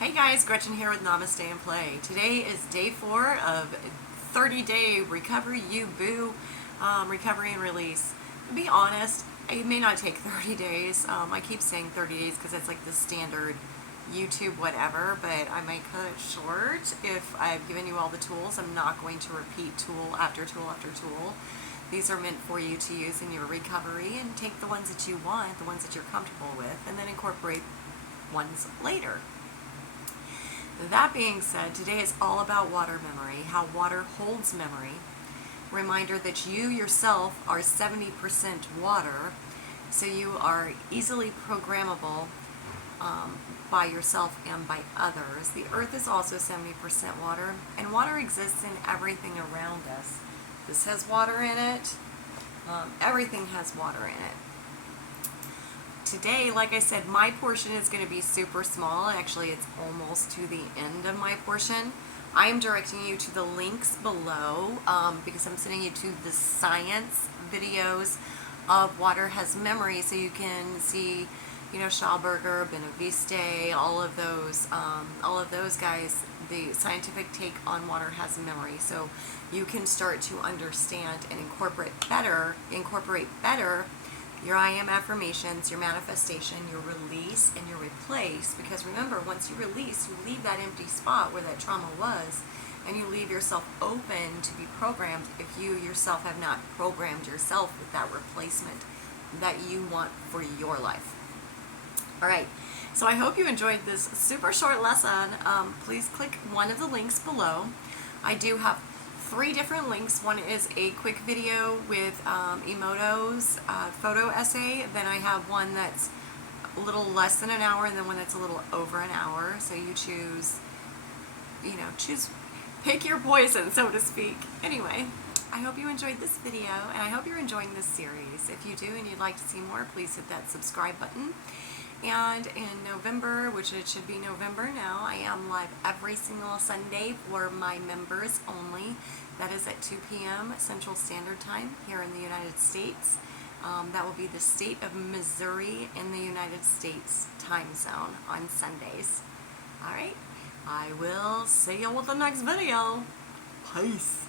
Hey guys, Gretchen here with Namaste and Play. Today is day 4 of 30-day recovery, you boo, recovery and release. To be honest, it may not take 30 days. I keep saying 30 days because it's like the standard YouTube whatever, but I might cut it short if I've given you all the tools. I'm not going to repeat tool after tool after tool. These are meant for you to use in your recovery, and take the ones that you want, the ones that you're comfortable with, and then incorporate ones later. That being said, today is all about water memory, how water holds memory. Reminder that you yourself are 70% water, so you are easily programmable by yourself and by others. The earth is also 70% water, and water exists in everything around us. This has water in it. Everything has water in it. Today, like I said, my portion is going to be super small. Actually, it's almost to the end of my portion. I am directing you to the links below because I'm sending you to the science videos of water has memory, so you can see, Schauberger, Benaviste, all of those guys, the scientific take on water has memory. So you can start to understand and incorporate better your I am affirmations, your manifestation, your release, and your replace. Because remember, once you release, you leave that empty spot where that trauma was, and you leave yourself open to be programmed if you yourself have not programmed yourself with that replacement that you want for your life. All right, so I hope you enjoyed this super short lesson. Please click one of the links below. I do have 3 different links. One is a quick video with Emoto's photo essay. Then I have one that's a little less than an hour, and then one that's a little over an hour. So you choose, pick your poison, so to speak. Anyway, I hope you enjoyed this video, and I hope you're enjoying this series. If you do and you'd like to see more, please hit that subscribe button. And in November, which it should be November now, I am live every single Sunday for my members only. That is at 2 p.m. Central Standard Time here in the United States. That will be the state of Missouri in the United States time zone on Sundays. All right, I will see you with the next video. Peace.